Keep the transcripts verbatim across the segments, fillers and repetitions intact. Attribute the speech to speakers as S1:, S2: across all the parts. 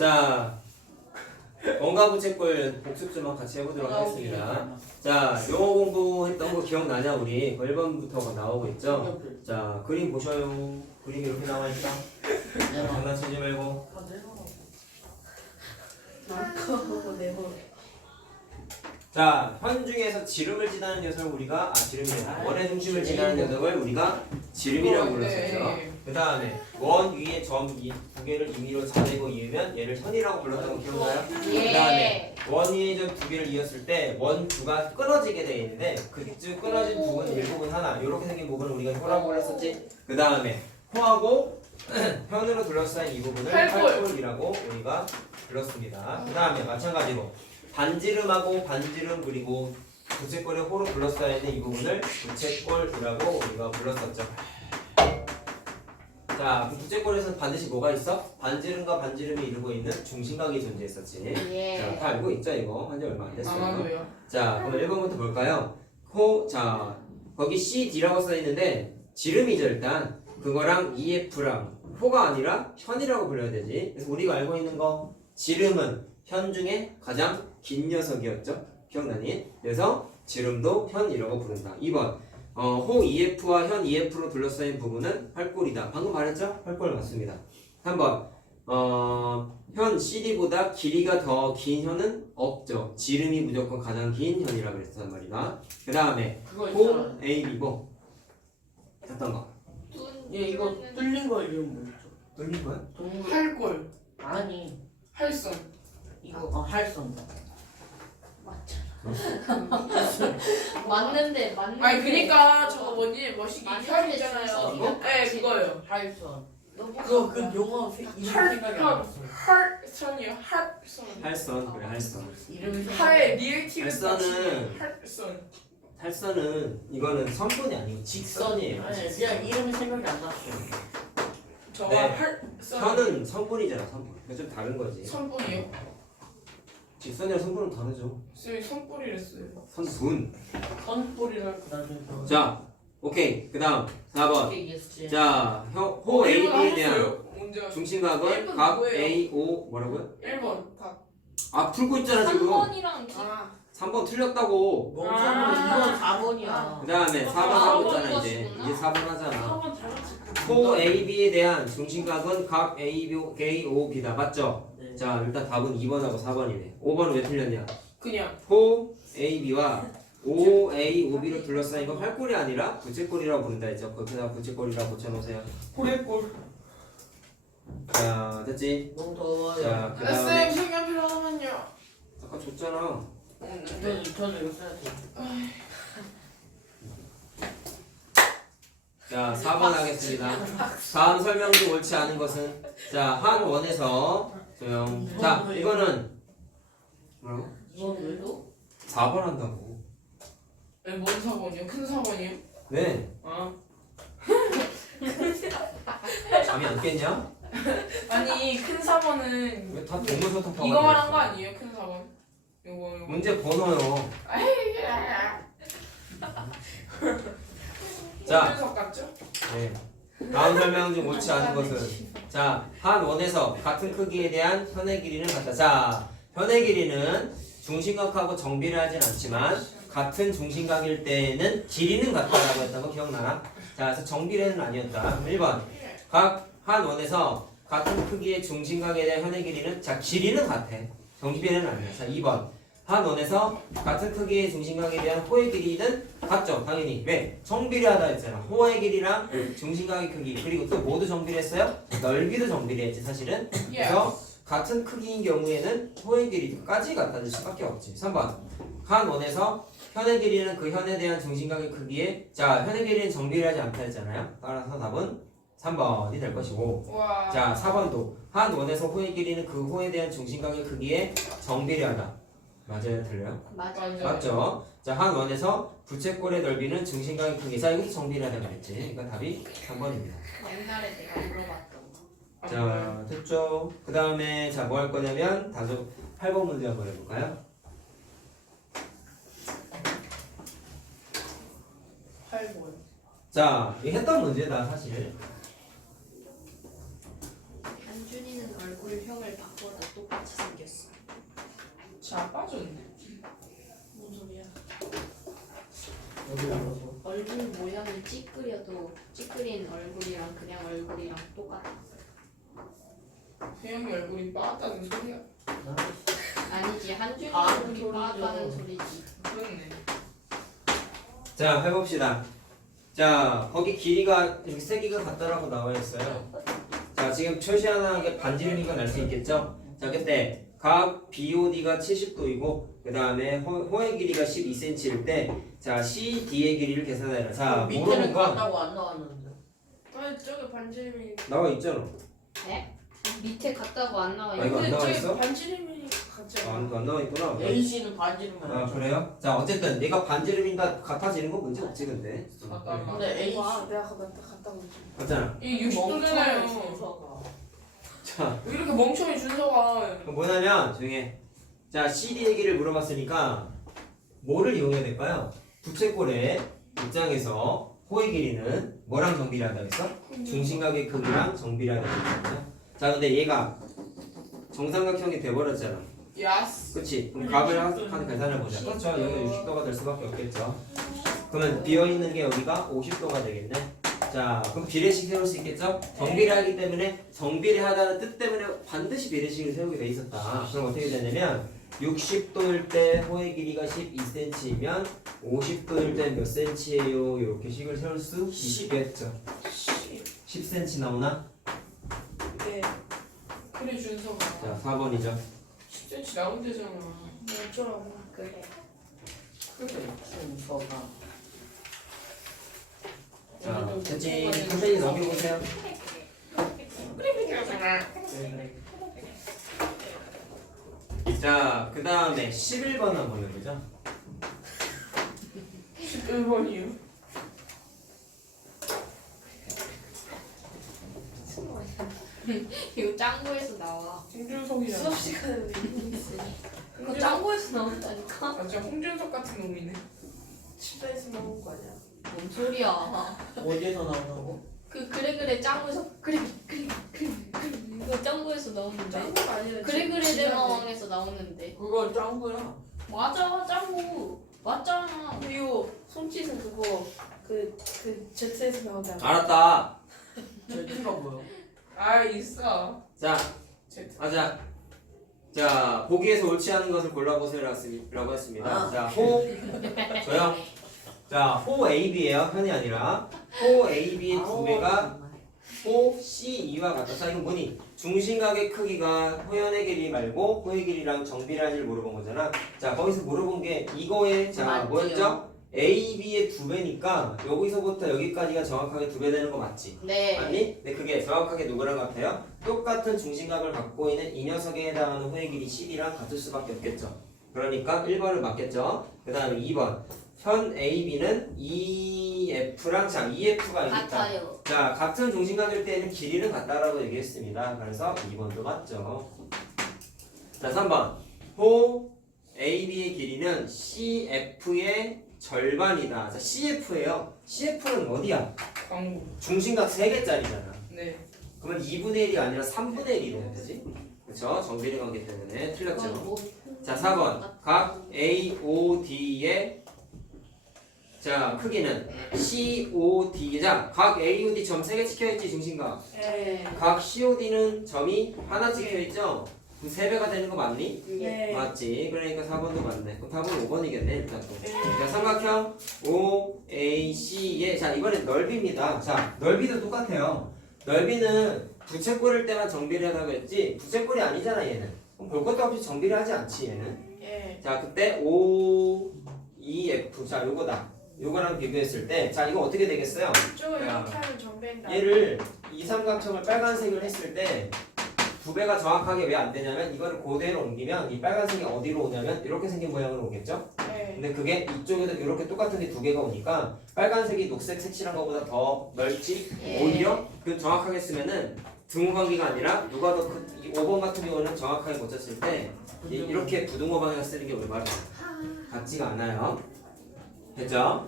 S1: 자, 원가 부채꼴 복습 좀 같이 해보도록 하겠습니다. 자, 영어 공부했던 거 기억나냐 우리? 일 번부터가 나오고 있죠? 자, 그림 보셔요. 그림이 이렇게 나와 있다. 장난치지 말고. 자, 현 중에서 지름을 지나는 녀석을 우리가 아 지름이래. 원의 중심을 지나는 녀석을 우리가 지름이라고 불렀었죠. 그 다음에 원 위에 점 두 개를 임의로 자르고 이으면 얘를 선이라고 불렀던 거 기억나요?
S2: 예.
S1: 그 다음에 원 위에 점 두 개를 이었을 때 원 두가 끊어지게 되어 있는데 그즉 끊어진 부분 일부분 하나 이렇게 생긴 부분을 우리가 호라고 불렀었지. 그 다음에 호하고 현으로 둘러싸인 이 부분을 활골이라고 우리가 불렀습니다. 그 다음에 마찬가지로 반지름하고 반지름 그리고 부채꼴의 호로 둘러싸여 있는 이 부분을 부채꼴이라고 우리가 불렀었죠. 자, 그 부채꼴에서는 반드시 뭐가 있어? 반지름과 반지름이 이루고 있는 중심각이 존재했었지.
S2: 예.
S1: 자, 다 알고 있죠 이거? 한지 얼마 안 됐어요.
S3: 아마도요.
S1: 자, 그럼 일 번부터 볼까요? 호, 자, 거기 씨디라고 써있는데 지름이죠 일단. 그거랑 이에프랑 호가 아니라 현이라고 불러야 되지. 그래서 우리가 알고 있는 거 지름은 현 중에 가장 긴 녀석이었죠. 기억나니? 그래서 지름도 현이라고 부른다. 이 번 어, 호 이에프와 현 이에프로 둘러싸인 부분은 활골이다. 방금 말했죠? 활골 맞습니다. 삼 번 어, 현 씨디보다 길이가 더 긴 현은 없죠. 지름이 무조건 가장 긴 현이라고 그랬단 말이다. 그 다음에
S3: 그거
S1: 호
S3: 있잖아.
S1: 에이비고 어떤 거?
S3: 얘 이거 뚫린 거 이름 뭐였죠?
S1: 뚫린 거야?
S3: 동물
S4: 할골,
S3: 아니
S4: 할선.
S3: 이거 어 할선.
S2: 맞는데 맞는데.
S4: 아니 그니까 저거 뭐지 멋있기
S2: 맞는데
S4: 혈 있잖아요.
S2: 진짜.
S4: 네 그거예요.
S3: 할선.
S2: 너무
S3: 그거 그 용어 세- 이름
S4: 할-
S3: 생각이
S4: 할-
S3: 안 났어.
S4: 할선이요. 할선.
S1: 할선 그래 할선.
S3: 이름이
S4: 할 리얼티브
S1: 할선은-
S4: 할선.
S1: 탈선은 이거는 선분이 아니고 직선이에요.
S3: 아니 그냥 이름이 생각이 안 났어.
S4: 저거
S1: 네.
S4: 할선.
S1: 선은 선분이잖아 선분. 그게 좀 다른 거지.
S4: 선뿔이요?
S1: 직선이랑 선분은 다르죠.
S4: 쌤이 선뿔이랬어요.
S1: 선분.
S3: 선뿔이랄 나중에.
S1: 자, 오케이. 그다음 사 번.
S3: 얘기했지.
S1: 자, 호, 호 에이비에 대한
S4: 언제 하셨어요?
S1: 중심각은
S4: 일 번
S1: 각
S4: 뭐예요?
S1: 에이 오 뭐라고요?
S4: 일 번 다.
S1: 아 풀고 있잖아
S2: 삼
S1: 지금.
S2: 번이랑 기...
S4: 아.
S1: 삼 번 틀렸다고.
S3: 멍청한
S4: 아.
S3: 이건 사 번이야.
S1: 그다음에 사 번
S2: 아,
S1: 하고
S2: 사
S1: 있잖아
S2: 번
S1: 이제.
S2: 이거시구나.
S1: 이제 사 번 하잖아.
S3: 한번 잘랐지.
S1: 호 에이비에 대한 중심각은 각 에이 오 비다. 맞죠?
S3: 네.
S1: 자, 일단 답은 이 번하고 사 번이네. 오 번은 왜 틀렸냐?
S4: 그냥
S1: 호 에이비와 오 에이 오 비로 둘러싸인 건 활골이 아니라 부채꼴이라고 부른다 했죠. 거기다 부채꼴이라고 붙여놓으세요.
S4: 호래골.
S1: 자, 됐지?
S3: 너무 더워요.
S1: 자, 그
S4: 쌤
S1: 다음에
S4: 색연필 하나만요.
S1: 아까 줬잖아.
S4: 네.
S3: 저는 저는 이거 써야 돼.
S1: 자, 사 번 하겠습니다. 다음 설명 중 옳지 않은 것은 자, 한 원에서 조용. 자, 이거는 뭐라고?
S3: 이건 왜도?
S1: 사 번 한다고.
S4: 네, 뭔 사번이요? 큰 사번이요?
S1: 네.
S4: 아.
S1: 잠이 안 깼냐?
S4: 아니 큰 사번은
S1: 왜 다 동물서 탓하고
S4: 이거 말한 거 아니에요? 큰 사번. 요거 요거.
S1: 문제 번호요. 자,
S4: 석 같죠?
S1: 네. 다음 설명 중 옳지 않은 것은 자, 한 원에서 같은 크기에 대한 현의 길이는 같다. 자, 현의 길이는 중심각하고 정비례하진 않지만 같은 중심각일 때는 길이는 같다라고 했던 거 기억나나? 자, 그래서 정비례는 아니었다. 일 번 각 한 원에서 같은 크기의 중심각에 대한 현의 길이는 자, 길이는 같아. 정비례는 아니야. 자, 이 번 한 원에서 같은 크기의 중심각에 대한 호의 길이는 같죠. 당연히. 왜? 정비례하다 했잖아. 호의 길이랑 중심각의 크기 그리고 또 모두 정비례했어요? 넓이도 정비례했지 사실은. 그래서 같은 크기인 경우에는 호의 길이까지 같아질 수밖에 없지. 삼 번 한 원에서 현의 길이는 그 현에 대한 중심각의 크기에 자, 현의 길이는 정비례하지 않다 했잖아요. 따라서 답은 삼 번이 될 것이고
S4: 와.
S1: 자, 사 번도 한 원에서 호의 길이는 그 호에 대한 중심각의 크기에 정비례하다. 맞아요? 틀려요?
S2: 맞아.
S4: 맞아요.
S1: 맞죠? 자, 한 원에서 부채꼴의 넓이는 중심각의 크기. 자, 이것도 정비례하다 그랬지. 그러니까 답이 삼 번입니다.
S2: 옛날에 내가 물어봤던 거.
S1: 자, 됐죠? 그 다음에 자, 뭐 할 거냐면 다소 팔 번 문제 한번 해볼까요?
S4: 팔골.
S1: 자, 이 했던 문제다 사실.
S2: 한준이는 얼굴형을 바꿔다 또
S4: 자 빠졌네.
S3: 뭔 소리야?
S5: 어디 가서
S2: 얼굴 모양이 찌끄려도 찌끄린 얼굴이랑 그냥 얼굴이랑 똑같아.
S4: 태영이 얼굴이 빠졌다는 소리야.
S2: 아니지 한준이
S3: 아,
S2: 얼굴이
S3: 소리죠.
S2: 빠졌다는 소리지.
S4: 그렇네.
S1: 자 해봅시다. 자 거기 길이가 이렇게 세 개가 같다라고 나와 있어요. 자 지금 표시하는 반지름이가 날 수 있겠죠? 자 그때 각 비오디가 칠십 도이고 그 다음에 호의 길이가 십이 센티미터일 때 자 씨디의 길이를 계산해라. 자
S3: 밑에는
S1: 모르는 건
S3: 같다고 안 나왔는데.
S4: 아니 저기 반지름이.
S1: 나와 있잖아.
S2: 네? 밑에 같다고 안 나와
S1: 아, 이거 안
S2: 있는데
S1: 나와 있어?
S4: 반지름이 같지
S1: 아,
S4: 않아?
S1: 안 나와 있구나.
S3: A씨는 반지름만.
S1: 아 그래요? 자 어쨌든 얘가 반지름인가 같아지는 건 문제 없지 근데.
S4: 잠깐만.
S3: 근데 A씨
S4: 와, 내가 갖다 갖다 놓지.
S1: 맞잖아.
S4: 이 육십
S3: 멍청해
S4: 도잖아요.
S3: 준서가.
S1: 자
S4: 왜 이렇게 멍청이 준서가?
S1: 그럼 뭐냐면 조용히 해. 자 씨디 얘기를 물어봤으니까 뭐를 이용해야 될까요? 부채꼴의 입장에서 호의 길이는 뭐랑 정비례하다 했어? 중심각의 크기랑 정비례하다 했죠. 자 근데 얘가 정삼각형이 돼버렸잖아.
S4: 야스.
S1: 그치? 그럼 값을 하는 계산을 보자. 그렇죠. 여기가 육십 도가 될 수밖에 없겠죠. 그러면 비어있는 게 여기가 오십 도가 되겠네. 자 그럼 비례식 세울 수 있겠죠? 정비례하기 때문에 정비례하다는 뜻 때문에 반드시 비례식을 세우게 돼 있었다. 그럼 어떻게 되냐면 육십 도일 때 호의 길이가 십이 센티미터이면 오십 도일 때 몇 센치예요? 이렇게 식을 세울 수 있겠죠. 십 센티미터 나오나?
S4: 네. 그래 준서가.
S1: 자 사 번이죠.
S4: 십 센티미터 나온 데잖아. 어쩌라고.
S2: 그래.
S4: 그래.
S3: 준서가.
S1: 자 됐지? 천천히 넘겨보세요. 자 그 다음에 십일 번 한번 해보자.
S4: 십일 번이요.
S2: 이거 짱구에서 나와.
S4: 홍준석이잖아.
S2: 수업 시간에 그거 짱구에서 나온다니까?
S4: 아 진짜 홍준석 같은 놈이네.
S2: 집에서 나온 거 아니야? 뭔 소리야?
S3: 어디에서 나오나고?
S2: 그 그래 그래 짱구에서 그래 그래 그래 그래 이거 짱구에서 나오는데.
S4: 짱구가 아니라
S2: 그래 그래 대마왕에서 나오는데.
S3: 그거 짱구야.
S2: 맞아 짱구 맞잖아.
S6: 그리고 손짓은 그거 그 그 제트에서 나오잖아.
S1: 알았다.
S3: 제트가 뭐야?
S4: 아 있어.
S1: 자
S4: 제트.
S1: 하자. 자 보기에서 옳지 않은 것을 골라보세요라고 했습니다.
S3: 아.
S1: 자호 조용. 자호 에이비예요. 현이 아니라 호 에이비의 두 배가 호 씨이와 같다. 자 이건 뭐니? 중심각의 크기가 호연의 길이 말고 호의 길이랑 정비례한지를 물어본 거잖아. 자 거기서 물어본 게 이거의 자
S2: 맞지요.
S1: 뭐였죠? 에이비의 두 배니까 여기서부터 여기까지가 정확하게 두 배 되는 거 맞지?
S2: 네.
S1: 아니? 근데 그게 정확하게 누구랑 같아요? 똑같은 중심각을 갖고 있는 이 녀석에 해당하는 호의 길이 십이랑 같을 수밖에 없겠죠. 그러니까 일 번을 맞겠죠. 그 다음에 이 번 현 에이비는 이에프랑 자 이에프가 있다.
S2: 같아요.
S1: 자 같은 중심각일 때는 길이는 같다라고 얘기했습니다. 그래서 이 번도 맞죠. 자 삼 번 호 에이비의 길이는 씨에프의 절반이다. 자 씨에프예요. 씨에프는 어디야?
S4: 광고.
S1: 중심각 세 개짜리잖아.
S4: 네.
S1: 그러면 이분의 일이 아니라 삼분의 일이 돼야 되지? 그쵸? 정비례 관계 때문에 틀렸죠.
S2: 뭐
S1: 자 사 번 각 에이, 오, D의 자 크기는 씨, 오, D 자 각 에이, 오, D 점 세 개 찍혀있지 중심각.
S6: 네.
S1: 각 씨, 오, D는 점이 하나 찍혀있죠? 그 세 배가 되는 거 맞니?
S6: 네.
S1: 맞지. 그러니까 사 번도 맞네. 그럼 답은 오 번이겠네 일단 또. 자 삼각형 O, A, C의 자 이번엔 넓이입니다. 자 넓이도 똑같아요. 넓이는 부채꼴일 때만 정비를 하다고 했지 부채꼴이 아니잖아 얘는. 그럼 볼 것도 없이 정비를 하지 않지 얘는.
S6: 예.
S1: 자 그때 O, E, F 자 요거다. 요거랑 비교했을 때 자 이거 어떻게 되겠어요?
S6: 이쪽을
S1: 야.
S6: 이렇게 하면 정배인가?
S1: 얘를 이 삼각형을 빨간색을 했을 때 두 배가 정확하게 왜 안 되냐면 이거를 그대로 옮기면 이 빨간색이 어디로 오냐면 이렇게 생긴 모양으로 오겠죠?
S6: 네.
S1: 근데 그게 이쪽에도 이렇게 똑같은 게 두 개가 오니까 빨간색이 녹색 색칠한 것보다 더 넓지?
S2: 예.
S1: 오히려 그 정확하게 쓰면은 등호 관계가 아니라 누가 더 큰, 이 오 번 같은 경우는 정확하게 못 쳤을 때 이- 이렇게 부등호 방향 쓰는 게 올바로 같지가 않아요. 됐죠?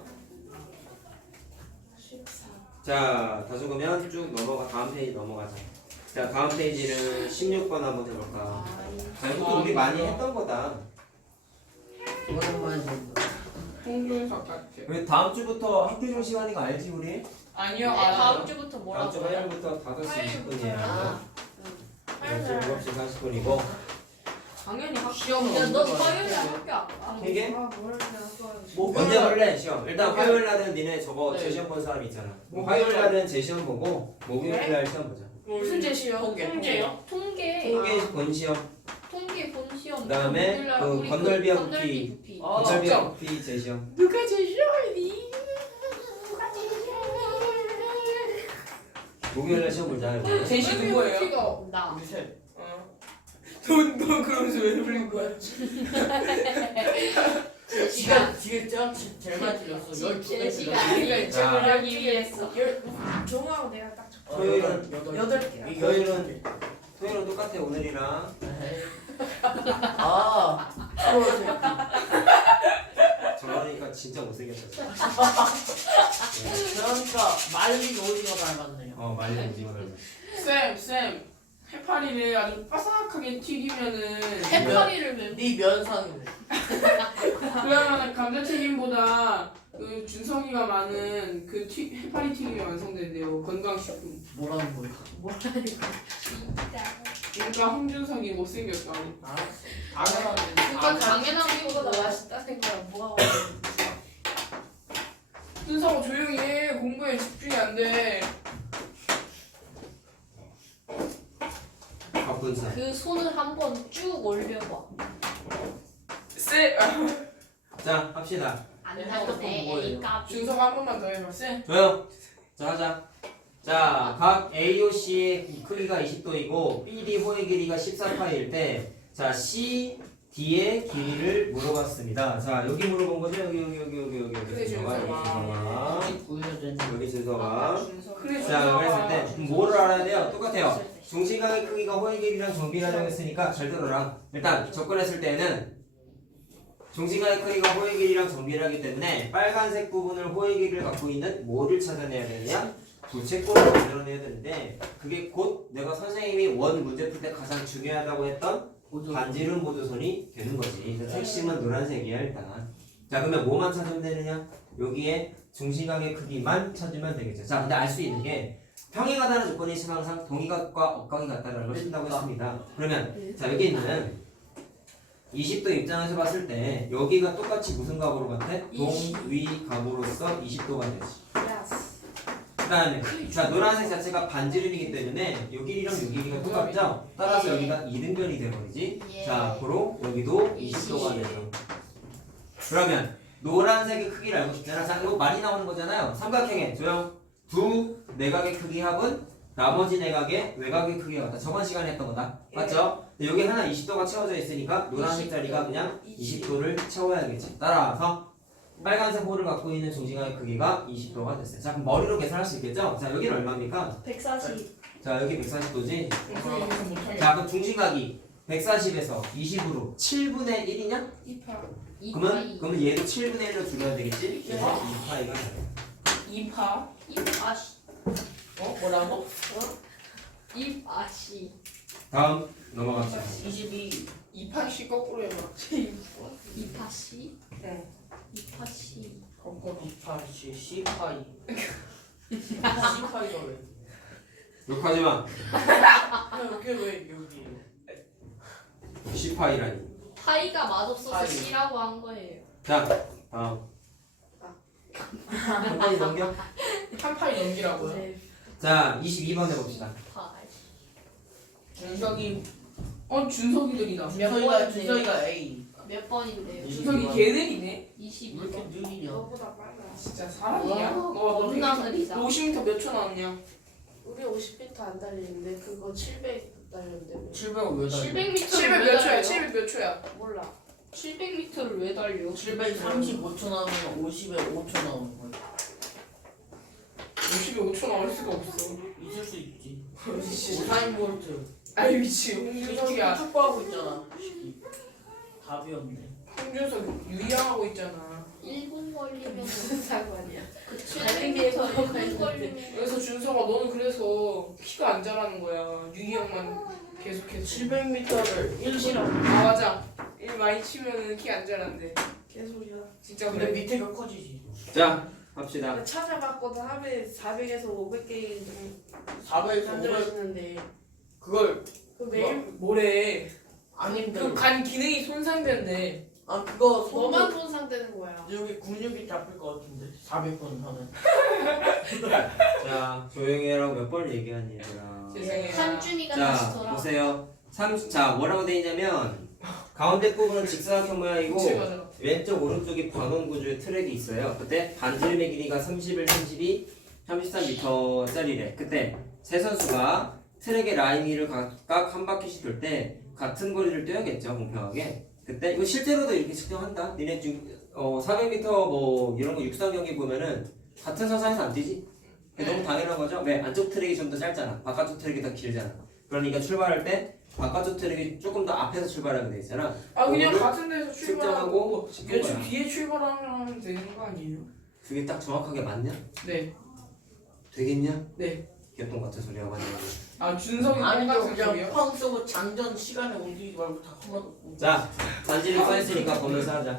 S6: 십사.
S1: 자, 다 적으면 쭉 넘어가 다음 페이지 넘어가자. 자, 다음 페이지는 십육 번 한번 해볼까. 자, 이것도 우리 많이 했던 거다.
S3: 오랜만에 본다.
S4: 홍준석 같아.
S1: 왜 다음 주부터 학교 중 시간인 거 알지 우리?
S4: 아니요,
S2: 네,
S4: 알아요.
S2: 다음 주부터
S1: 다음
S2: 뭐라고
S1: 주
S2: 해요?
S1: 화요일부터 다섯 시 이십 분이야.
S2: 아,
S1: 일곱 시 사십 분이고
S2: 당연히 학
S3: 시험은
S2: 야, 너
S3: 없는 거
S2: 화요일에
S3: 아니야?
S2: 학교 안 가?
S1: 되게?
S2: 아, 뭘 내가 또
S3: 목요일
S1: 언제
S3: 날-
S1: 볼래 시험? 일단
S3: 목요일.
S1: 화요일 날은 니네 저거
S3: 네.
S1: 재시험 본 사람 있잖아.
S3: 목요일
S1: 화요일
S3: 날.
S1: 날은 재시험 보고 목요일 날 시험 보자.
S4: 무슨 제시요?
S3: 통계,
S4: 통계요?
S2: 통계
S1: 통계
S2: 아,
S1: 본 시험,
S2: 통계 본 시험
S1: 그다음에
S2: 목요일 날
S1: 그
S2: 우리
S1: 건널비
S2: 그
S1: 부피.
S2: 건널비 부피
S3: 아,
S1: 건설비
S4: 진짜?
S1: 부피 재시험.
S4: 누가 제시하니?
S1: 목요일 날 시험 보자. 이거.
S4: 제시 누구예요?
S2: 부피가 나
S3: 우리 셋.
S4: 어. 넌, 넌 그러면서 왜 불린 거야?
S3: 지가 지가 제일 제일 많이 틀렸어. 열두 개
S2: 제시가
S3: 틀렸어.
S2: 아니라
S1: 자.
S2: 제을 하기 위해서
S6: 종하고 내가 딱 적.
S1: 토요일은
S3: 여덟
S6: 여덟
S3: 개.
S6: 개야.
S3: 이
S1: 토요일은
S3: 여덟 개.
S1: 토요일은 똑같아 오늘이랑.
S3: 에헤이. 아, 추워 새끼.
S1: 저러니까 진짜 못생겼어.
S3: 그러니까 말린 오징어 닮았네요.
S1: 어 말린 오징어 닮았어.
S4: 쌤, 쌤. 해파리를 아주 바삭하게 튀기면은
S2: 해파리를 왜
S3: 네 면상이네.
S4: 그러면 감자튀김보다 그 준성이가 많은 그 튀, 해파리 튀김이 완성된대요. 건강식품.
S3: 뭐라는 거야?
S4: 그러니까 홍준석이 못생겼다.
S3: 알았어.
S4: 알아.
S2: 그러니까 당연한
S6: 이거보다
S2: 거보다
S6: 맛있다는 거야. 뭐가 맛있는지.
S4: 준석아 조용히 해. 공부에 집중이 안 돼.
S1: 바쁜 사.
S2: 그 손을 한번 쭉 올려봐
S4: 쌤.
S1: 자 합시다.
S2: 안
S3: 네,
S2: 나오네
S3: 핸드폰 뭐예요?
S2: 에이 까비
S4: 준석아 한 번만 더 해봐. 쌤.
S1: 조용. 자 하자. 자, 각 에이 오 씨의 크기가 이십 도이고 비 디 호의 길이가 십사 파이일 때, 자 씨 디의 길이를 물어봤습니다. 자 여기 물어본 거죠? 여기 여기 여기 여기 여기 여기
S4: 그래,
S1: 준서가 여기 준서가
S3: 구해야 되는.
S1: 여기 준서가.
S4: 그래
S1: 자
S4: 준석아.
S1: 그랬을 때 뭐를 알아야 돼요? 똑같아요. 중심각의 크기가 호의 길이랑 정비라고 했으니까 잘 들어라. 일단 접근했을 때는 중심각의 크기가 호의 길이랑 정비라기 때문에 빨간색 부분을 호의 길이를 갖고 있는 뭐를 찾아내야 되느냐? 부채꼴을 만들어내야 되는데 그게 곧 내가 선생님이 원 문제 풀 때 가장 중요하다고 했던 반지름 보조선이 되는 거지. 그래서 핵심은 노란색이야 일단. 자 그러면 뭐만 찾으면 되느냐? 여기에 중심각의 크기만 찾으면 되겠죠. 자 근데 알 수 있는 게 평이 같다는 조건이 있으면 항상 동의각과 억각이 같다는 걸 쓴다고 했습니다. 그러면 자 여기 있는 이십 도 입장에서 봤을 때 여기가 똑같이 무슨 각으로 같아? 동위각으로서 이십 도가 되지.
S6: 야스.
S1: 그 다음에 자 노란색 자체가 반지름이기 때문에 요 길이랑 요 길이가 똑같죠? 따라서 여기가 이등변이 돼버리지.
S2: 예.
S1: 자 고로 여기도 이십 도가 되죠. 그러면 노란색의 크기를 알고 싶잖아. 자 이거 많이 나오는 거잖아요. 삼각형의 조형 두 내각의 크기 합은 나머지 내각의 외곽의 크기가 같다. 저번 시간에 했던 거다. 맞죠? 근데 여기 하나 이십 도가 채워져 있으니까 노란색 자리가 그냥 이십 도를 채워야겠지. 따라서 빨간색 홀을 갖고 있는 중심각의 크기가 이십 도가 됐어요. 자 그럼 머리로 계산할 수 있겠죠? 자 여기는 얼마입니까?
S6: 백사십.
S1: 자 여기 백사십 도지.
S4: 선생님 이거 못하겠다.
S1: 자 그럼 중심각이 백사십에서 이십으로 칠분의 일이냐?
S6: 이파.
S1: 그러면 그러면 얘도 칠분의 일로 줄여야 되겠지?
S4: 네.
S1: 그래서 이 파이가
S4: 이파.
S2: 이파시
S3: 어? 뭐라고?
S2: 이파시
S1: 다음 넘어갑시다.
S3: 이십이.
S4: 이파씨 거꾸로 해봐.
S2: 이파시
S4: 응.
S2: 이파시
S3: 거꾸로 이파이 C파이. C파이가 왜?
S1: 욕하지 마.
S3: 여기 왜 여기?
S1: 십 파이라니.
S2: 파이가 맛없어서
S3: 파이.
S2: C라고 한 거예요
S1: 자 다음. 한 번이 넘겨.
S4: 한 파이 넘기라고요.
S6: 네.
S1: 자 이십이 번 해봅시다.
S2: 파시
S4: 준석이 어 준석이들이다.
S3: 준서이가
S2: 번인데요?
S3: 준서이가 A.
S2: 몇 번인데요?
S4: 준석이 개들이네.
S3: 왜
S2: 이십이
S3: 이렇게
S2: 번
S3: 느리냐?
S6: 너보다 빨라.
S4: 진짜 사람이야?
S2: 와,
S4: 너너
S2: 겁나 느리다.
S4: 오십 미터 몇 초 나왔냐?
S6: 우리 오십 미터 안 달리는데 그거 칠백 달렸는데.
S3: 칠백을 왜 달려?
S2: 칠백 미터를
S4: 칠백
S2: 왜
S4: 몇 초야?
S2: 달려?
S4: 칠백 몇 초야?
S6: 몰라.
S2: 칠백 미터를 왜 달려?
S3: 칠백삼십오 초 나오면 오십에 오 초 나오는 거야.
S4: 오십에 오 초 나올 수가 없어.
S3: 있을 수 있지.
S4: 씨.
S3: 오사인 볼트.
S4: 아이 미치.
S3: 준석이
S4: 홍준석이야.
S3: 축구하고 있잖아. 시기. 답이 없네.
S4: 홍준석 유리하고 있잖아.
S2: 일 분 걸리면
S6: 무슨 상관이야?
S2: 그
S6: 달리기에
S2: 칠백 미터 일
S6: 걸어가야
S2: 분 걸리면
S4: 그래서 준석아 너는 그래서 키가 안 자라는 거야. 유희 형만 계속해서.
S3: 칠백 미터를 일 분
S4: 아 맞아. 일 많이 치면은 키 안 자란대.
S6: 개소리야.
S4: 진짜
S3: 근데
S4: 그래.
S3: 밑에가 커지지.
S1: 자 합시다.
S6: 찾아봤거든. 하루에 사백에서 오백 개
S3: 사백에서 오백.
S6: 만들어지는데
S3: 그걸
S6: 그 매일
S4: 뭐래?
S3: 아닌데.
S4: 그 간 기능이 손상된대.
S3: 아 그거
S6: 너만
S3: 손도
S6: 손상되는 거야.
S3: 여기 근육이 잡힐 것 같은데. 사백 번 하면.
S1: 자 조용히 하라고 몇 번 얘기한 얘들아.
S4: 세상에.
S2: 삼준이가 다시
S1: 자
S2: 돌아.
S1: 보세요. 삼, 자 뭐라고 돼 있냐면 가운데 부분은 직사각형 모양이고
S4: 그치, 맞아.
S1: 왼쪽 오른쪽이 반원 구조의 트랙이 있어요. 그때 반지름의 길이가 삼십일, 삼십이, 삼십삼 미터짜리래. 그때 세 선수가 트랙의 라인 위를 각각 한 바퀴씩 돌 때 같은 거리를 뛰어야겠죠, 공평하게. 그때 이거 실제로도 이렇게 측정한다. 니네 중 어, 사백 미터 뭐 이런 거 육상 경기 보면은 같은 선상에서 안 뛰지? 그게 너무 당연한 거죠. 왜? 안쪽 트랙이 좀 더 짧잖아. 바깥쪽 트랙이 더 길잖아. 그러니까 출발할 때 바깥쪽 트랙이 조금 더 앞에서 출발하게 돼 있잖아.
S4: 아 그냥
S1: 그거를
S4: 같은 데서 출발하고
S1: 측정하고 짚은
S4: 대충
S1: 거야.
S4: 뒤에 출발하면 되는 거 아니에요?
S1: 그게 딱 정확하게 맞냐?
S4: 네.
S1: 되겠냐?
S4: 네.
S1: 개똥 같은 소리 하고 하는 거지.
S4: 아 준성이
S3: 아니
S4: 똑같은
S3: 그냥
S4: 소리요?
S3: 펑 쓰고 장전 시간에 움직이지 말고 다 한번.
S1: 자, 반지름 써있으니까 보면서 하자.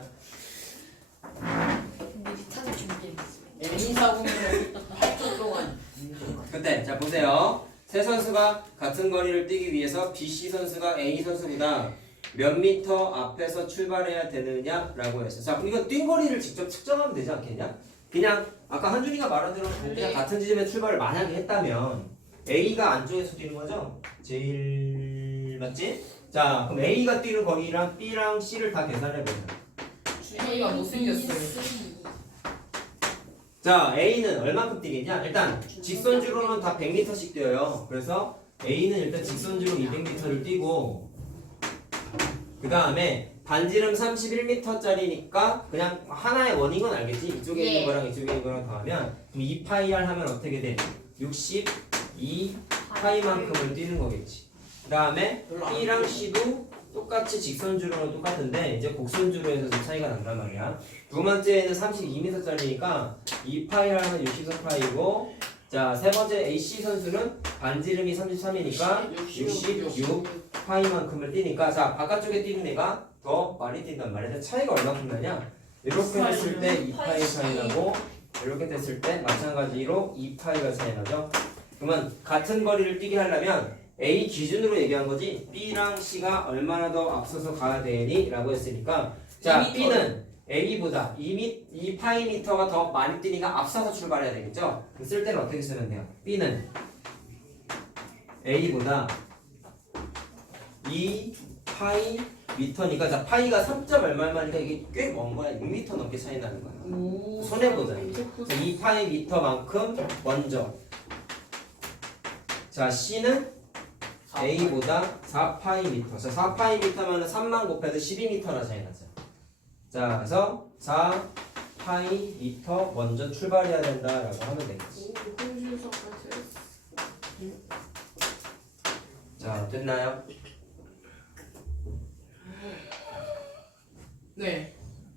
S2: 밀타는 준비했어.
S3: 애니 사고는 팔 초 동안.
S1: 그때 자 보세요. 세 선수가 같은 거리를 뛰기 위해서 비씨 선수가 에이 선수보다 몇 미터 앞에서 출발해야 되느냐라고 했어. 자, 그럼 이거 뛴 거리를 직접 측정하면 되지 않겠냐? 그냥 아까 한준이가 말한 대로 그냥 같은 지점에 출발을 만약에 했다면 A가 안쪽에서 뛰는 거죠? 제일 맞지? 자, 그럼 A가 뛰는 거리랑 B랑 C를 다 계산해 보자.
S4: 준성이가 못생겼어요.
S1: 자, A는 얼마큼 뛰겠냐? 일단 직선주로는 다 백 미터씩 뛰어요. 그래서 A는 일단 직선주로 이백 미터를 뛰고 그 다음에 반지름 삼십일 미터짜리니까 그냥 하나의 원인 건 알겠지? 이쪽에
S2: 예.
S1: 있는 거랑 이쪽에 있는 거랑 더하면 그럼 이 파이 R 하면 어떻게 돼? 육십이 파이만큼을 뛰는 거겠지. 그 다음에 B랑 C도 똑같이 직선주로는 똑같은데 이제 곡선주로 해서 좀 차이가 난단 말이야. 두 번째는 삼십이 미터짜리니까 이 파이 R은 육십사 파이고 자, 세 번째 에이씨 선수는 반지름이 삼십삼이니까 육십육 파이만큼을 뛰니까 자, 바깥쪽에 뛰는 애가 더 많이 뛴단 말이야. 차이가 얼마큼 나냐? 이렇게 됐을 때 이 파이 차이 나고 이렇게 됐을 때 마찬가지로 이 파이가 차이 나죠. 그러면 같은 거리를 뛰게 하려면 A 기준으로 얘기한 거지 B랑 C가 얼마나 더 앞서서 가야 되니? 라고 했으니까 자,
S4: 이 미터.
S1: B는 A보다 이, 미, 이 파이 미터가 더 많이 뛰니까 앞서서 출발해야 되겠죠? 쓸 때는 어떻게 쓰면 돼요? B는 A보다 이 파이 미터니까 자, 파이가 삼 점 얼마만이니까 이게 꽤 먼 거야. 육 미터 넘게 차이 나는 거야.
S4: 오.
S1: 손해보자. 자, 이 파이 미터만큼 먼저 자, C는 A보다 사 파이 미터. 자, 사 파이 미터면 삼만 곱해도 십이 미터나 차이 나죠. 자, 그래서 사 파이 미터 먼저 출발해야 된다라고 하면 되겠지.
S4: 오, 공준석 같아.
S1: 자, 됐나요?
S4: 네.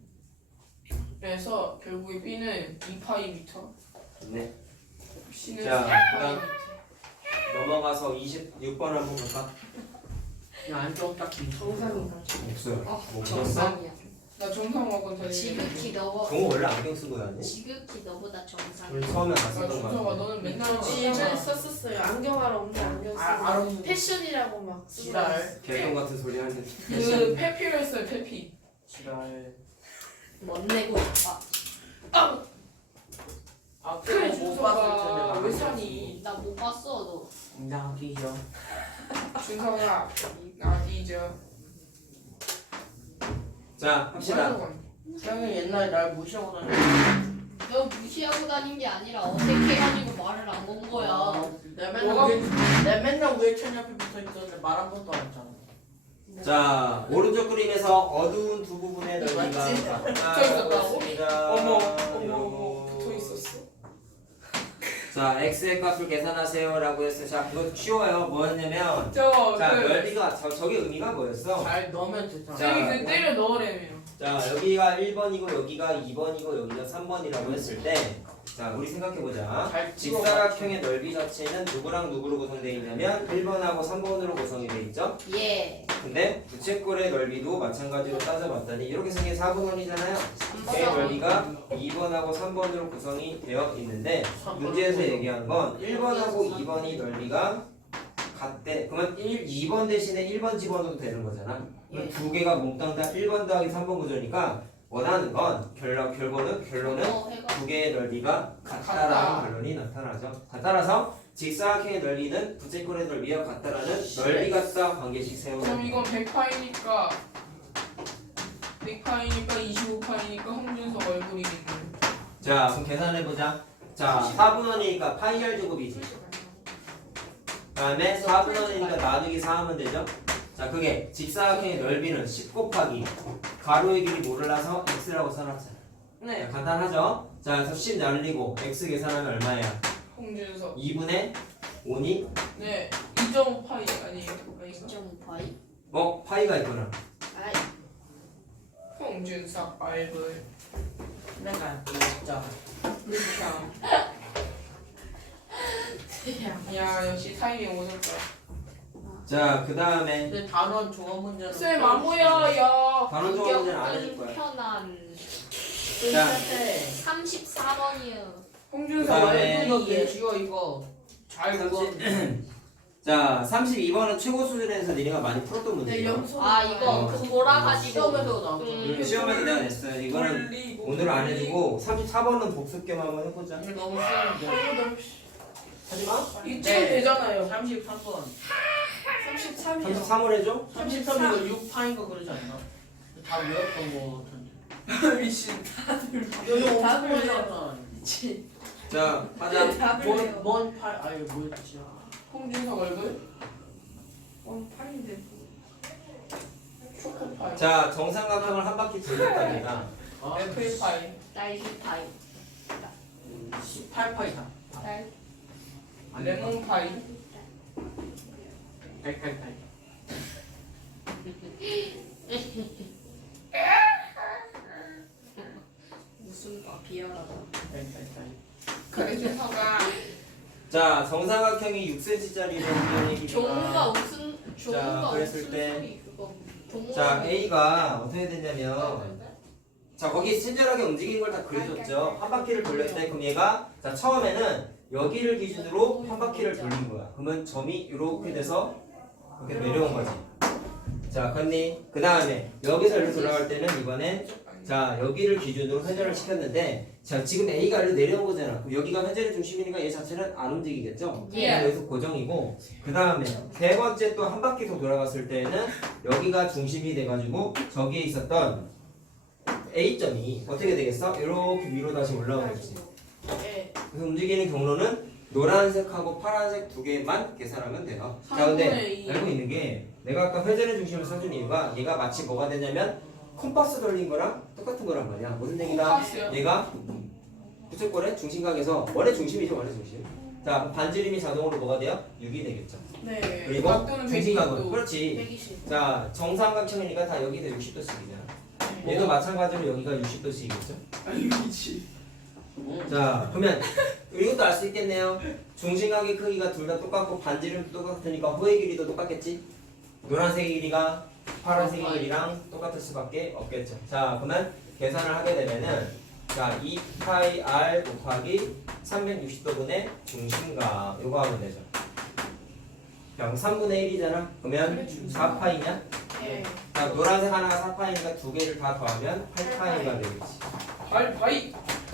S4: 그래서 결국에 B는 이 파이 미터,
S1: 네.
S4: C는
S1: 자,
S4: 사 파이
S1: 그다음.
S4: 미터.
S1: 넘어가서 이십육 번 한번 볼까?
S3: 그냥 안쪽 딱히.
S6: 정상인가?
S1: 없어요.
S2: 어,
S1: 못 봤어?
S2: 정상이야.
S4: 나 정상하고 더
S2: 지극히 너
S1: 정우 원래 안경 쓰고 다니?
S2: 지극히 너보다 정상이야.
S1: 우리 처음에 안
S4: 나
S1: 쓰던 거
S4: 정상아
S1: 같아.
S4: 너는 맨날
S6: 예전에
S4: 쓰잖아.
S6: 썼었어요. 안경하러 오는데 안경 쓰고
S3: 아, 알아.
S6: 패션이라고 막 쓰고
S3: 지랄.
S1: 개똥 같은 소리 하는데.
S4: 그 페피였어요 페피.
S3: 지랄.
S2: 멋내고 있다.
S3: 아
S4: 그래
S3: 그거 못 봤을
S4: 준서가
S3: 텐데.
S4: 왜 사니?
S2: 나 못 봤어 너.
S3: 인정하기죠.
S4: 준서가 아니죠.
S1: 자, 합시다.
S3: 형이 옛날에 날 무시하고 다녔.
S2: 너 무시하고 다닌 게 아니라 어색해가지고 말을 안 건 거야.
S3: 내
S4: 뭐가-
S3: 맨날 위에 내 맨날 위에 찬 옆에 붙어 있었는데 말 한 번도 안 했잖아.
S1: 자, 오른쪽 그림에서 어두운 두 부분의 넓이가
S3: 맞지?
S1: 같다.
S4: 붙어 있었다고?
S1: 있습니다.
S4: 어머 어머
S1: 요거.
S4: 어머 붙어 있었어.
S1: 자, x의 값을 계산하세요라고 했어요. 자, 이거 쉬워요. 뭐였냐면 자,
S4: 저그
S1: 넓이가 저, 저게 의미가 뭐였어?
S3: 잘 넣으면 되잖아.
S1: 자,
S4: 쌤이 그 때려 넣으래며.
S1: 자, 여기가 일 번이고 여기가 이 번이고 여기가 삼 번이라고 했을 때 자, 우리 생각해보자.
S3: 잘 찍어.
S1: 직사각형의 넓이 자체는 누구랑 누구로 구성되어 있냐면 일 번하고 삼 번으로 구성이 되어 있죠.
S2: 예.
S1: 근데 부채꼴의 넓이도 마찬가지로 따져봤더니 이렇게 생긴 사분원이잖아요. 걔의
S2: 삼 번.
S1: 넓이가 이 번하고 삼 번으로 구성이 되어 있는데 문제에서 얘기한 건 일 번하고 이 번이 넓이가 같대. 그러면 일, 이 번 대신에 일 번 집어넣어도 되는 거잖아. 그럼 두 개가 몽땅 다 일 번 더하기 삼 번 구조니까 원하는 건 결론, 결과는 결론은
S2: 어, 해가.
S1: 두 개의 넓이가 같다라는
S4: 같다.
S1: 결론이 나타나죠. 자, 따라서 직사각형의 넓이는 부채꼴의 넓이와 같다라는 넓이 같다 관계식 세우는
S4: 그럼 이건 백 파이니까 백 파이니까 이십오 파이니까 홍준석 얼굴이겠네.
S1: 자, 그럼 계산해보자. 자, 사분원이니까 파이 알 제곱이지. 그 다음에 사분원이니까 나누기 사 하면 되죠. 자, 그게 직사각형의 넓이는 십 곱하기 가로의 길이 몰라서 x라고 써놨잖아.
S3: 네.
S1: 자, 간단하죠? 자, 그래서 십 날리고 x 계산하면 얼마야?
S4: 홍준석.
S1: 이분의 오니?
S4: 네. 이 점 오 파이 아니에요? 아닌가?
S2: 이 점 오 파이.
S1: 어? 파이가 있구나.
S2: 아이.
S4: 홍준석 얼굴.
S3: 내가 진짜.
S4: 참. 야 역시 타이밍 오셨다.
S1: 자, 그 다음에
S3: 근데 단원 조합 문제는.
S4: 쌤 안 보여요.
S1: 단원 조합 문제는 안 해줄 거야.
S2: 편한
S1: 자.
S2: 삼십사 번이요.
S4: 홍준석
S1: 그다음에
S4: 얼굴.
S3: 이거 예지요 이거. 잘 그거.
S1: 자, 삼십이 번은 최고 수준에서 니네가 많이 풀었던 문제예요.
S2: 아 이거
S1: 어.
S2: 그 몰아가지고.
S3: 시험에서 나왔어.
S1: 음, 시험에서 내가 냈어요. 이거는
S4: 돌리고
S1: 오늘 안 해주고 삼십사 번은 복습 겸 한번 해보자.
S3: 이거 너무 쉬운데. 하지마.
S4: 이쯤
S3: 네.
S4: 되잖아요.
S3: 삼십삼 번.
S4: 삼십삼이요.
S1: 삼십삼을 해줘?
S3: 삼십삼 이거 육 파인가 그러지 않나? 다 외웠던 거 같은데.
S4: 미친.
S3: 여기 엄청 외웠잖아.
S1: 자, 하자.
S3: 뭔, 뭔 파이, 아유 뭐였지?
S4: 홍준석 얼굴. 어 파인데. 초코파이.
S1: 자, 정삼각형을 한 바퀴 돌렸답니다.
S3: 아,
S4: 애플 파이.
S2: 딸기 파이.
S3: 십팔 파이다.
S2: 딸.
S4: 레몬 파이.
S3: 백팔 파이.
S2: 무슨 거 비열하다.
S3: 백팔 파이.
S4: 그래준서가
S1: 자, 정삼각형이 육 센티미터짜리로
S2: 종우가 무슨 종우가
S1: 그랬을
S2: 무슨
S1: 때-
S2: 소리 그거. 동물원.
S1: 자, A가 어떻게 되냐면 자, 거기 친절하게 움직이는 걸 다 그려줬죠. 한 바퀴를 돌렸을 때 그럼 얘가 자, 처음에는 여기를 기준으로 한 바퀴를 돌린 거야. 그러면 점이 이렇게 돼서 이렇게 내려온 거지. 자, 갔니? 그 다음에 여기서 이렇게 돌아갈 때는 이번엔 자, 여기를 기준으로 회전을 시켰는데 자, 지금 A가 이렇게 내려온 거잖아. 그럼 여기가 회전의 중심이니까 얘 자체는 안 움직이겠죠?
S2: 예.
S1: 그럼 여기서 고정이고 그 다음에 세 번째 또 한 바퀴 더 돌아갔을 때는 여기가 중심이 돼가지고 저기에 있었던 A점이 어떻게 되겠어? 이렇게 위로 다시 올라오겠지.
S2: 예.
S1: 그래서 움직이는 경로는 노란색하고 파란색 두 개만 계산하면 돼요. 자, 근데
S4: 삼분의 이.
S1: 알고 있는 게 내가 아까 회전의 중심을 써준 이유가 얘가 마치 뭐가 되냐면 컴파스 돌린 거랑 똑같은 거란 말이야. 무슨 얘기다?
S4: 콤파스요?
S1: 얘가 부채꼴의 중심각에서 원의 중심이죠, 원의 중심. 자, 반지름이 자동으로 뭐가 돼요? 육이 되겠죠.
S4: 네.
S1: 그리고
S4: 각도는
S1: 중심각은
S4: 백이십도.
S1: 그렇지.
S2: 백이십.
S1: 자, 정삼각형이니까 다 여기서 육십 도씩이잖아.
S4: 네.
S1: 얘도 마찬가지로 여기가 육십 도씩이겠죠.
S4: 아니 미치.
S1: 자, 그러면 이것도 알 수 있겠네요. 중심각의 크기가 둘 다 똑같고 반지름도 똑같으니까 호의 길이도 똑같겠지. 노란색의 길이가 파란색의 길이랑 똑같을 수밖에 없겠죠. 자, 그러면 계산을 하게 되면은 자, 이 파이 r 곱하기 삼백육십 도분의 중심각 이거 하면 되죠. 그냥 삼분의 일이잖아. 그러면 사 파이냐?
S4: 예.
S1: 자, 노란색 하나가 사 파이니까 두 개를 다 더하면 팔 파이가 되겠지.
S4: 팔 파이.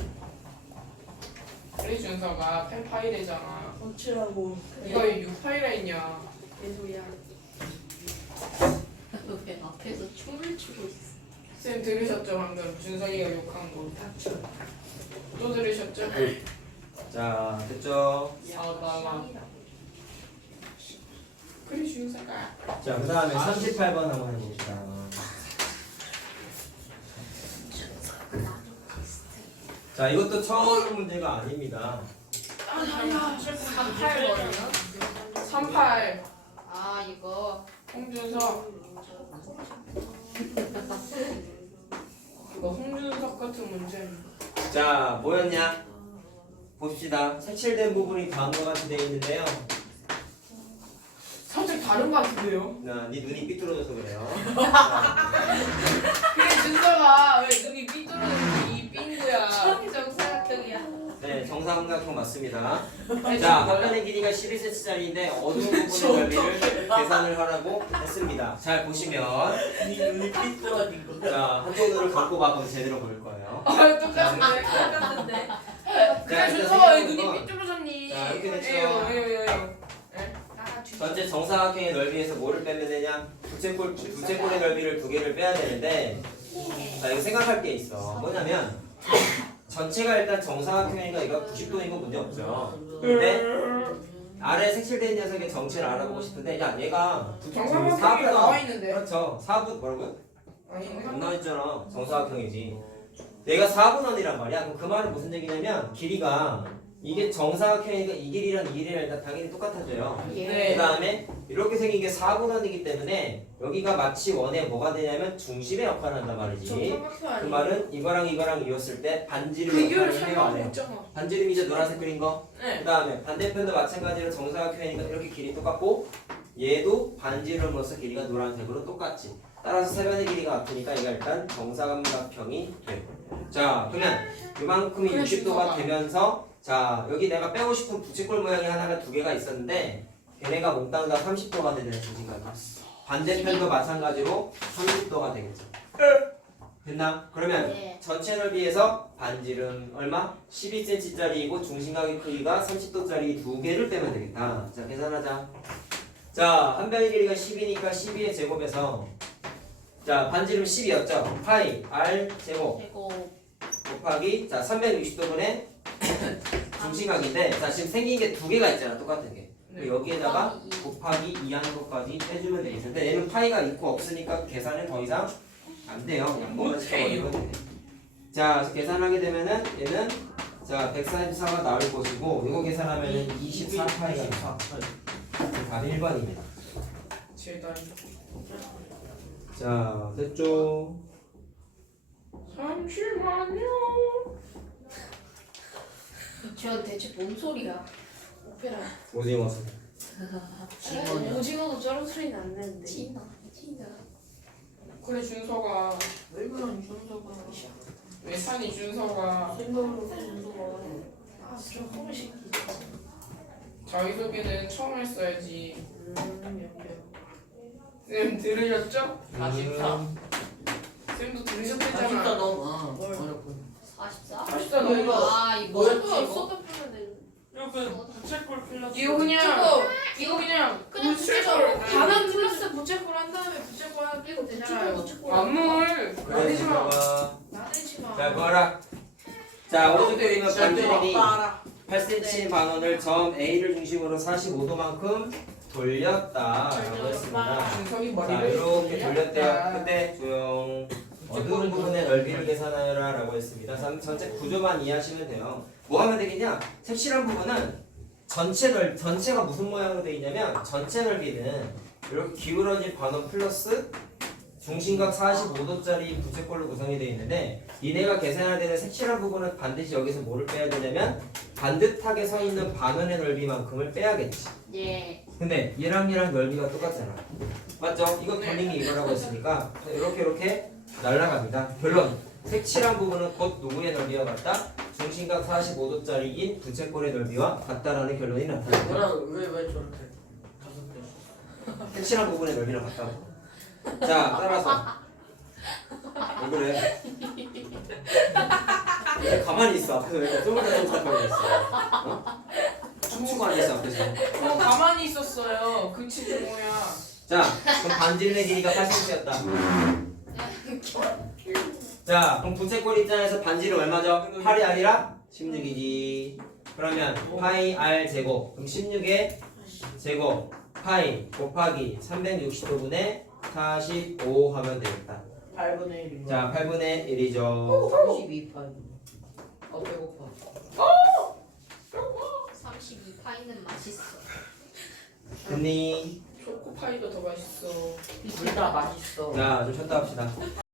S4: 그래준서가 팔 파이래잖아.
S6: 어찌라고
S4: 이거 육 파이라 했냐?
S6: 계속이야.
S2: 왜 앞에서 춤을 추고 있어?
S4: 쌤 들으셨죠 방금 준석이가 욕한 거. 또 들으셨죠?
S1: 자, 됐죠?
S4: 사다가. 그래 준서가.
S1: 자, 그 다음에 삼십팔 번 한번 해봅시다. 자, 이것도 처음 문제가 아닙니다.
S2: 삼십팔 번이요?
S4: 삼팔.
S2: 아 이거
S4: 홍준석. 이거 홍준석 같은 문제.
S1: 자, 뭐였냐? 봅시다. 색칠된 부분이 다음과 같이 되어 있는데요.
S4: 살짝 다른 거 같은데요?
S1: 나, 네 눈이 삐뚤어져서 그래요.
S4: 그래 준서가 왜 눈이 삐뚤어졌는지 이 삔거야.
S2: 정사각형이야.
S1: 네, 정사각형 맞습니다. 자, 화면의 길이가 십이 센티미터짜리인데 어두운 부분의 넓이를 계산을 하라고 했습니다. 잘 보시면
S3: 네 눈이 삐뚤어진 거.
S1: 자, 한쪽 눈을 감고 봐보면 제대로 보일 거예요.
S4: 아 똑같은데.
S2: 똑같은데.
S4: 그래
S1: 일단
S4: 준서가 왜
S1: 생각해보면
S4: 눈이 삐뚤어졌니?
S1: 자, 이렇게 됐죠.
S4: 에요 에요 에요.
S1: 전체 정사각형의 넓이에서 뭐를 빼면 되냐? 부채꼴, 부채꼴의 넓이를 두 개를 빼야 되는데 자, 이거 생각할 게 있어. 뭐냐면 전체가 일단 정사각형이니까 이거 구십 도인 건 문제 없죠. 근데 아래 색칠된 녀석의 정체를 알아보고 싶은데 야 얘가
S4: 정사각형이 나와 있는데.
S1: 그렇죠. 사 분 뭐라고요?
S4: 아닌가?
S1: 안 나와있잖아. 정사각형이지. 얘가 사 분원이란 말이야. 그럼 그 말은 무슨 얘기냐면 길이가 이게 정사각형이니까 이 길이랑 이 길이랑 일단 당연히 똑같아져요.
S4: 네.
S1: 그 다음에 이렇게 생긴 게 사 분원이기 때문에 여기가 마치 원에 뭐가 되냐면 중심의 역할을 한단 말이지.
S6: 정사각형
S1: 그
S6: 아니야?
S1: 말은 이거랑 이거랑 이었을 때
S4: 그
S1: 반지름
S4: 이유를
S1: 역할을 해요 안 해요?
S4: 설명했잖아.
S1: 반지름이죠 노란색 그린 거.
S4: 네.
S1: 그 다음에 반대편도 마찬가지로 정사각형이니까 이렇게 길이 똑같고 얘도 반지름으로서 길이가 노란색으로 똑같지. 따라서 세변의 길이가 같으니까 얘가 일단 정사각형이 돼. 자 그러면 이만큼이
S4: 그래,
S1: 육십 도가
S4: 준서가.
S1: 되면서 자 여기 내가 빼고 싶은 부채꼴 모양이 하나가 두 개가 있었는데 걔네가 몽땅 다 삼십 도가 되는 중심각이 반대편도 마찬가지로 삼십 도가 되겠죠. 됐나? 그러면
S2: 네.
S1: 전체 넓이에서 반지름 얼마? 십이 센티미터짜리이고 중심각의 크기가 삼십 도짜리 두 개를 빼면 되겠다. 자 계산하자. 자 한 변의 길이가 십이니까 십이의 제곱에서 자 반지름 십이었죠. 파이 r 제곱
S2: 그리고
S1: 곱하기 자 삼백육십 도분의 중심각인데 자 지금 생긴 게 두 개가 있잖아 똑같은 게.
S4: 네.
S1: 여기에다가 곱하기 이 하는 것까지 해주면 되겠는데 얘는 파이가 있고 없으니까 계산은 더 이상 안 돼요. 양보만 시켜버리면 돼. 자 그래서 계산하게 되면은 얘는 자 백사십사가 나올 것이고 이거 계산하면은 이십사 파이가 나와. 답이 일 번입니다.
S4: 제발.
S1: 자 됐죠?
S4: 잠시만요.
S2: 저 대체 뭔 소리야?
S6: 오페라.
S1: 오징어 수.
S3: 직원이야.
S6: 오징어도 저런 소리는 안 내는데.
S2: 티나 티나.
S4: 그래 준서가
S6: 왜 그런 준서가.
S4: 왜 산이 준서가
S6: 생각으로 준서가. 아, 좀 호미식.
S4: 자기소개는 처음 했어야지.
S6: 음,
S4: 쌤 들으셨죠?
S3: 사십사.
S4: 쌤도
S3: 사십사
S4: 들으셨잖아.
S3: 너무 어,
S6: 뭘.
S3: 어렵군.
S2: 사십사?
S4: 사십사 너무
S2: 아 이거
S3: 뭐였지,
S6: 쏟아
S3: 이거?
S6: 쏟아 풀면 돼.
S4: 이거 그 부채꼴 플러스. 이거
S6: 저거
S4: 그냥 이거 그냥
S6: 그냥
S4: 부채꼴.
S6: 부채꼴 반환 플러스 부채꼴 한 다음에 부채꼴 하나 끼고 되잖아요. 부채꼴
S4: 안물.
S1: 그래
S4: 나대지 마.
S1: 들어가.
S6: 나대지 마.
S1: 자 봐라. 자 오른쪽 그림은 반지름이
S3: 따라.
S1: 팔 센티미터 반원을 점 A를 중심으로 사십오 도만큼 돌렸다라고 했습니다.
S4: 준석이
S1: 자
S4: 머리를
S1: 이렇게 돌렸대요.
S4: 돌렸다.
S1: 그때 조용. 어두운 부분의 넓이를 계산하여라 라고 했습니다. 전- 전체 구조만 이해하시면 돼요. 뭐 하면 되겠냐? 색칠한 부분은 전체 넓, 전체가 무슨 모양으로 되어 있냐면 전체 넓이는 이렇게 기울어진 반원 플러스 중심각 사십오 도짜리 부채꼴로 구성이 되어 있는데 이내가 계산해야 되는 색칠한 부분은 반드시 여기서 뭐를 빼야 되냐면 반듯하게 서 있는 반원의 넓이만큼을 빼야겠지.
S2: 예.
S1: 근데 얘랑 얘랑 넓이가 똑같잖아. 맞죠? 이거
S4: 네.
S1: 돌림이 이거라고 했으니까 이렇게 이렇게 날아갑니다. 결론. 색칠한 부분은 곧 누구의 넓이와 같다? 중심각 사십오 도짜리인 부채꼴의 넓이와 같다라는 결론이 나타납니다.
S3: 뭐라 왜왜 저렇게 다섯 개?
S1: 색칠한 부분의 넓이랑 같다고. 자, 따라서. 왜 그래? 왜 가만히 있어. 앞에서 왜 쪼물쪼물하고 있어. 어? 춤추고 앉아있어 앞에서.
S4: 저 가만히 있었어요. 그치 종호야.
S1: 자, 그럼 반지름의 길이가 팔 센티미터였다. 자, 그럼 부채꼴 입장에서 반지름 얼마죠? 팔이 아니라 십육이지. 그러면 파이 r 제곱. 그럼 십육의 제곱 파이 곱하기 삼백육십 도분의 사십오 하면 되겠다.
S3: 팔분의 일이면
S1: 자, 팔분의 일이죠.
S3: 삼십이 파이. 어 배고파.
S2: 삼십이 파이는 맛있어.
S1: 됐니?
S4: 초코파이가 더 맛있어.
S3: 둘 다 맛있어.
S1: 자, 좀 쉬었다 합시다.